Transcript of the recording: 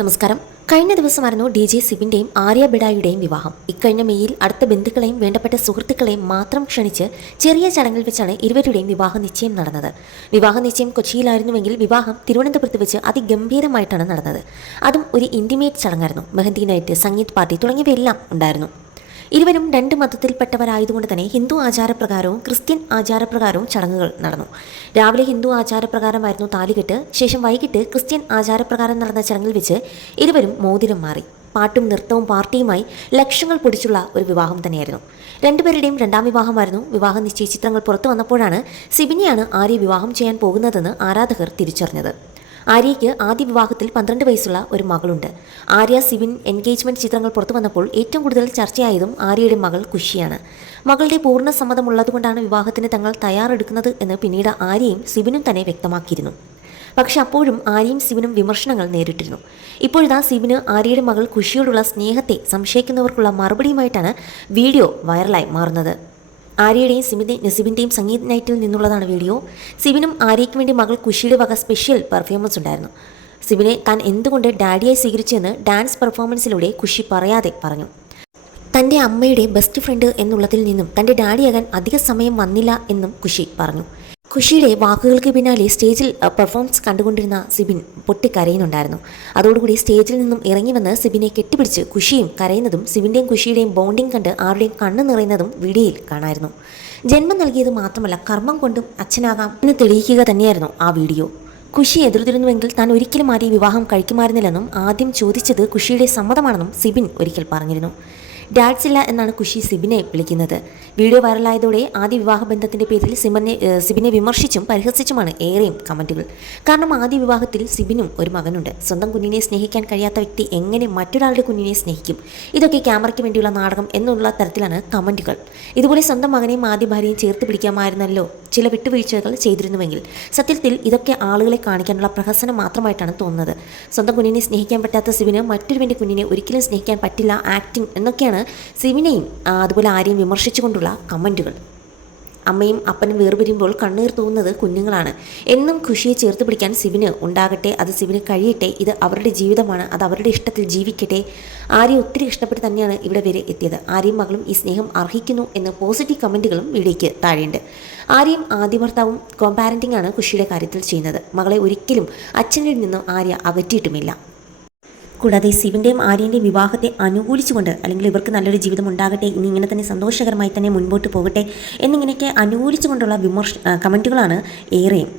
നമസ്കാരം. കഴിഞ്ഞ ദിവസമായിരുന്നു DJ സിബിൻ്റെയും ആര്യ ബിഡായുടെയും വിവാഹം. ഇക്കഴിഞ്ഞ മെയ്യിൽ അടുത്ത ബന്ധുക്കളെയും വേണ്ടപ്പെട്ട സുഹൃത്തുക്കളെയും മാത്രം ക്ഷണിച്ച് ചെറിയ ചടങ്ങിൽ വെച്ചാണ് ഇരുവരുടെയും വിവാഹ നിശ്ചയം നടന്നത്. വിവാഹ നിശ്ചയം കൊച്ചിയിലായിരുന്നുവെങ്കിൽ വിവാഹം തിരുവനന്തപുരത്ത് വെച്ച് അതിഗംഭീരമായിട്ടാണ് നടന്നത്. അതും ഒരു ഇൻറ്റിമേറ്റ് ചടങ്ങായിരുന്നു. മെഹന്തി നൈറ്റ്, സംഗീത് പാർട്ടി തുടങ്ങിയവയെല്ലാം ഉണ്ടായിരുന്നു. ഇരുവരും രണ്ട് മതത്തിൽപ്പെട്ടവരായതുകൊണ്ട് തന്നെ ഹിന്ദു ആചാരപ്രകാരവും ക്രിസ്ത്യൻ ആചാരപ്രകാരവും ചടങ്ങുകൾ നടന്നു. രാവിലെ ഹിന്ദു ആചാരപ്രകാരമായിരുന്നു താലികെട്ട്. ശേഷം വൈകിട്ട് ക്രിസ്ത്യൻ ആചാരപ്രകാരം നടന്ന ചടങ്ങിൽ വെച്ച് ഇരുവരും മോതിരം മാറി. പാട്ടും നൃത്തവും പാർട്ടിയുമായി ലക്ഷങ്ങൾ പൊടിച്ചുള്ള ഒരു വിവാഹം തന്നെയായിരുന്നു. രണ്ടുപേരുടെയും രണ്ടാം വിവാഹമായിരുന്നു. വിവാഹ നിശ്ചയ ചിത്രങ്ങൾ പുറത്തു വന്നപ്പോഴാണ് സിബിനെയാണ് ആര്യ വിവാഹം ചെയ്യാൻ പോകുന്നതെന്ന് ആരാധകർ തിരിച്ചറിഞ്ഞത്. ആര്യയ്ക്ക് ആദ്യ വിവാഹത്തിൽ 12 വയസ്സുള്ള ഒരു മകളുണ്ട്. ആര്യ സിബിൻ എൻഗേജ്മെൻറ്റ് ചിത്രങ്ങൾ പുറത്തു വന്നപ്പോൾ ഏറ്റവും കൂടുതൽ ചർച്ചയായതും ആര്യയുടെ മകൾ ഖുഷിയാണ്. മകളുടെ പൂർണ്ണ സമ്മതമുള്ളതുകൊണ്ടാണ് വിവാഹത്തിന് തങ്ങൾ തയ്യാറെടുക്കുന്നത് എന്ന് പിന്നീട് ആര്യയും സിബിനും തന്നെ വ്യക്തമാക്കിയിരുന്നു. പക്ഷെ അപ്പോഴും ആര്യയും സിബിനും വിമർശനങ്ങൾ നേരിട്ടിരുന്നു. ഇപ്പോഴിതാ സിബിന് ആര്യയുടെ മകൾ ഖുഷിയോടുള്ള സ്നേഹത്തെ സംശയിക്കുന്നവർക്കുള്ള മറുപടിയുമായിട്ടാണ് വീഡിയോ വൈറലായി മാറുന്നത്. ആര്യയുടെയും സിബിൻ്റെയും സംഗീത് നൈറ്റിൽ നിന്നുള്ളതാണ് വീഡിയോ. സിബിനും ആര്യയ്ക്ക് വേണ്ടി മകൾ ഖുഷിയുടെ വക സ്പെഷ്യൽ പെർഫോമൻസ് ഉണ്ടായിരുന്നു. സിബിനെ താൻ എന്തുകൊണ്ട് ഡാഡിയായി സ്വീകരിച്ചെന്ന് ഡാൻസ് പെർഫോമൻസിലൂടെ ഖുഷി പറയാതെ പറഞ്ഞു. തൻ്റെ അമ്മയുടെ ബെസ്റ്റ് ഫ്രണ്ട് എന്നുള്ളതിൽ നിന്നും തൻ്റെ ഡാഡിയാകാൻ അധിക സമയം വന്നില്ല എന്നും ഖുഷി പറഞ്ഞു. ഖുഷിയുടെ വാക്കുകൾക്ക് പിന്നാലെ സ്റ്റേജിൽ പെർഫോമൻസ് കണ്ടുകൊണ്ടിരുന്ന സിബിൻ പൊട്ടിക്കരയുന്നുണ്ടായിരുന്നു. അതോടുകൂടി സ്റ്റേജിൽ നിന്നും ഇറങ്ങി വന്ന് സിബിനെ കെട്ടിപ്പിടിച്ച് ഖുഷിയും കരയുന്നതും സിബിൻ്റെയും ഖുഷിയുടെയും ബോണ്ടിങ് കണ്ട് ആരുടെയും കണ്ണ് നിറയുന്നതും വീഡിയോയിൽ കാണായിരുന്നു. ജന്മം നൽകിയത് മാത്രമല്ല കർമ്മം കൊണ്ടും അച്ഛനാകാം എന്ന് തെളിയിക്കുക തന്നെയായിരുന്നു ആ വീഡിയോ. ഖുഷി എതിർത്തിരുന്നുവെങ്കിൽ താൻ ഒരിക്കലും ആരെയും വിവാഹം കഴിക്കുമായിരുന്നില്ലെന്നും ആദ്യം ചോദിച്ചത് ഖുഷിയുടെ സമ്മതമാണെന്നും സിബിൻ ഒരിക്കൽ പറഞ്ഞിരുന്നു. ഡാഡ്സ് ഇല്ല എന്നാണ് ഖുഷി സിബിനെ വിളിക്കുന്നത്. വീഡിയോ വൈറലായതോടെ ആദ്യ വിവാഹ ബന്ധത്തിൻ്റെ പേരിൽ സിബിനെ വിമർശിച്ചും പരിഹസിച്ചുമാണ് ഏറെയും കമൻറ്റുകൾ. കാരണം ആദ്യ വിവാഹത്തിൽ സിബിനും ഒരു മകനുണ്ട്. സ്വന്തം കുഞ്ഞിനെ സ്നേഹിക്കാൻ കഴിയാത്ത വ്യക്തി എങ്ങനെ മറ്റൊരാളുടെ കുഞ്ഞിനെ സ്നേഹിക്കും? ഇതൊക്കെ ക്യാമറയ്ക്ക് വേണ്ടിയുള്ള നാടകം എന്നുള്ള തരത്തിലാണ് കമൻറ്റുകൾ. ഇതുപോലെ സ്വന്തം മകനെയും ആദ്യ ഭാര്യയും ചേർത്ത് പിടിക്കാമായിരുന്നല്ലോ ചില വിട്ടുവീഴ്ചകൾ ചെയ്തിരുന്നുവെങ്കിൽ. സത്യത്തിൽ ഇതൊക്കെ ആളുകളെ കാണിക്കാനുള്ള പ്രഹസനം മാത്രമായിട്ടാണ് തോന്നുന്നത്. സ്വന്തം കുഞ്ഞിനെ സ്നേഹിക്കാൻ പറ്റാത്ത സിബിന് മറ്റൊരുവൻ്റെ കുഞ്ഞിനെ ഒരിക്കലും സ്നേഹിക്കാൻ പറ്റില്ല, ആക്ടിങ് എന്നൊക്കെയാണ് സിബിനെയും അതുപോലെ ആരെയും വിമർശിച്ചുകൊണ്ടുള്ള കമൻറ്റുകൾ. അമ്മയും അപ്പനും വേർപിരിയുമ്പോൾ കണ്ണീർ തൂവുന്നത് കുഞ്ഞുങ്ങളാണ്. എന്നും ഖുഷിയെ ചേർത്ത് പിടിക്കാൻ സിബിന് ഉണ്ടാകട്ടെ, അത് സിബിന് കഴിയട്ടെ. ഇത് അവരുടെ ജീവിതമാണ്, അത് അവരുടെ ഇഷ്ടത്തിൽ ജീവിക്കട്ടെ. ആര്യ ഒത്തിരി ഇഷ്ടപ്പെട്ട് തന്നെയാണ് ഇവിടെ വരെ എത്തിയത്. ആര്യയും മകളും ഈ സ്നേഹം അർഹിക്കുന്നു എന്ന് പോസിറ്റീവ് കമൻറ്റുകളും വീഡിയോയ്ക്ക് താഴെയുണ്ട്. ആര്യയും ആദ്യ ഭർത്താവും കോംപാരൻറ്റിംഗ് ആണ് ഖുഷിയുടെ കാര്യത്തിൽ ചെയ്യുന്നത്. മകളെ ഒരിക്കലും അച്ഛനിൽ നിന്നും ആര്യ അകറ്റിയിട്ടുമില്ല. കൂടാതെ സിബിൻ്റെയും ആര്യൻ്റെയും വിവാഹത്തെ അനുകൂലിച്ചുകൊണ്ട്, അല്ലെങ്കിൽ ഇവർക്ക് നല്ലൊരു ജീവിതം ഉണ്ടാകട്ടെ, ഇനി ഇങ്ങനെ തന്നെ സന്തോഷകരമായി തന്നെ മുൻപോട്ട് പോകട്ടെ എന്നിങ്ങനെയൊക്കെ അനുകൂലിച്ചുകൊണ്ടുള്ള കമൻറ്റുകളാണ് ഏറെയും.